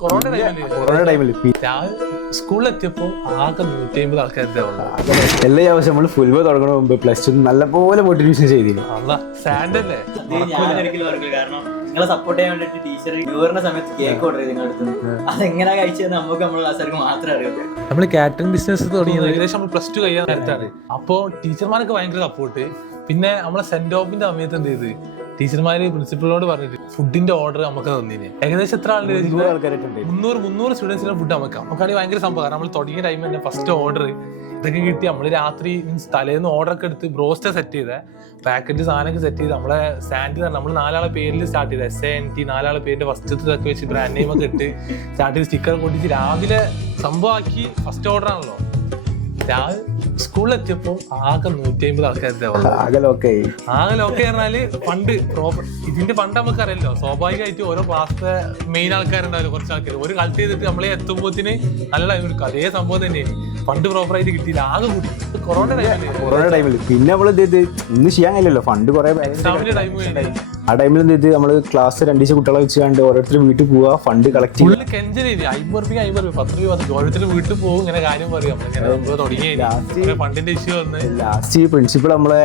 Corona ടൈമില് സ്കൂളിലെത്തിയപ്പോ ആകെ 150 ആൾക്കാരുടെ എല്ലാ ദിവസം നമ്മള് ഫുൾ തുടങ്ങുന്ന മുമ്പ് +2 നല്ലപോലെ മോട്ടിവേഷൻ ചെയ്തിരുന്നു. സാൻഡല്ലേ കാരണം നിങ്ങളെ സപ്പോർട്ട് ചെയ്യാൻ വേണ്ടിട്ട് ടീച്ചർ ന്യൂറിന്റെ സമയത്ത് കേക്ക് ഓർഡർ ചെയ്ത് നിങ്ങളെടുത്തു. അതെങ്ങനെ കഴിച്ചത് നമുക്ക് നമ്മുടെ ക്ലാസ്സുകാർക്ക് മാത്രമേ അറിയൂ. നമ്മള് കാറ്ററിംഗ് ബിസിനസ് തുടങ്ങിയത് ഏകദേശം നമ്മൾ +2 കഴിയാൻ നേരത്താണ്. അപ്പോ ടീച്ചർമാർക്ക് ഭയങ്കര സപ്പോർട്ട്. പിന്നെ നമ്മളെ സെന്റ് ഓഫിന്റെ സമയത്ത് എന്ത് ചെയ്ത് ടീച്ചർമാര് പ്രിൻസിപ്പളിനോട് പറഞ്ഞിട്ട് ഫുഡിന്റെ ഓർഡർ നമുക്ക് തന്നിന്. ഏകദേശം എത്ര ആളുണ്ട്? 300 സ്റ്റുഡൻസിന്റെ ഫുഡ് നമുക്കാണെങ്കിൽ ഭയങ്കര സംഭവം. കാരണം നമ്മൾ തുടങ്ങിയ ടൈം തന്നെ ഫസ്റ്റ് ഓർഡർ ഇതൊക്കെ കിട്ടി. നമ്മള് രാത്രി മീൻസ് തലേന്ന് ഓർഡർ ഒക്കെ എടുത്ത് ബ്രോസ്റ്റ് സെറ്റ് ചെയ്ത പാക്കറ്റ് സാധനമൊക്കെ സെറ്റ് ചെയ്ത് നമ്മളെ സ്റ്റാൻഡ് നമ്മൾ 4 ആളെ പേരിൽ സ്റ്റാർട്ട് ചെയ്ത SANT 4 ആളെ പേരിന്റെ ഫസ്റ്റ് ഇതൊക്കെ വെച്ച് ബ്രാൻഡ് നെയിം ഒക്കെ ഇട്ട് സ്റ്റാർട്ട് ചെയ്ത് സ്റ്റിക്കർ പൊട്ടിച്ച് രാവിലെ സംഭവമാക്കി. ഫസ്റ്റ് ഓർഡർ ആണല്ലോ. സ്കൂളിലെത്തിയപ്പോ ആകെ 150 ആൾക്കാരുടെ ആകെ ലോക്കെ പറഞ്ഞാല് ഫണ്ട് പ്രോപ്പർ ഇതിന്റെ ഫണ്ട് നമുക്ക് അറിയല്ലോ. സ്വാഭാവികമായിട്ട് ഓരോ ക്ലാസ്സിലെ മെയിൻ ആൾക്കാരുണ്ടാവില്ല. കുറച്ച് ആൾക്കാർ ഒരു കളക്ട് ചെയ്തിട്ട് നമ്മളെ എത്തുമ്പോത്തിന് നല്ല ടൈം എടുക്കും. അതേ സംഭവം തന്നെയാണ്. ഫണ്ട് പ്രോപ്പർ ആയിട്ട് കിട്ടിയില്ല. ആകെ കൊറോണ ടൈമില് പിന്നെ നമ്മൾ എന്ത് ചെയ്ത് ഒന്നും ചെയ്യാൻ കഴിയില്ലല്ലോ. ഫണ്ട് കുറെ എക്സാമിന്റെ ടൈം ആ ടൈമിൽ എന്ത് ചെയ്ത് നമ്മള് ക്ലാസ് 2 ദിവസം കുട്ടികളെ വെച്ചുകൊണ്ട് ഓരോരുത്തരും വീട്ടിൽ പോവാ ഫണ്ട് കളക്ട് ചെയ്ത് കെഞ്ചലേരി 50 രൂപ 10 രൂപ ഓരോരുത്തരും വീട്ടിൽ പോകും. ഇങ്ങനെ കാര്യം പറയും. ഫണ്ടിന്റെ ഇഷ്യൂ വന്ന് ലാസ്റ്റ് പ്രിൻസിപ്പൾ നമ്മളെ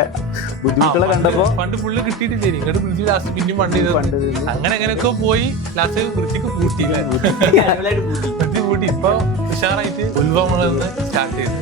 ബുദ്ധിമുട്ടുകളെ കണ്ടപ്പോ ഫണ്ട് ഫുള്ള് കിട്ടിയിട്ടില്ലേ. ഇങ്ങോട്ട് പ്രിൻസിപ്പൽ ലാസ്റ്റ് പിന്നെയും ഫണ്ട് ചെയ്ത് അങ്ങനെ അങ്ങനെയൊക്കെ പോയി ലാസ്റ്റ് വൃത്തിക്ക് പൂട്ടിയില്ല. വൃത്തി പൂട്ടി. ഇപ്പൊ ഉഷാറായിട്ട് ഉത്ഭവം സ്റ്റാർട്ട് ചെയ്തു.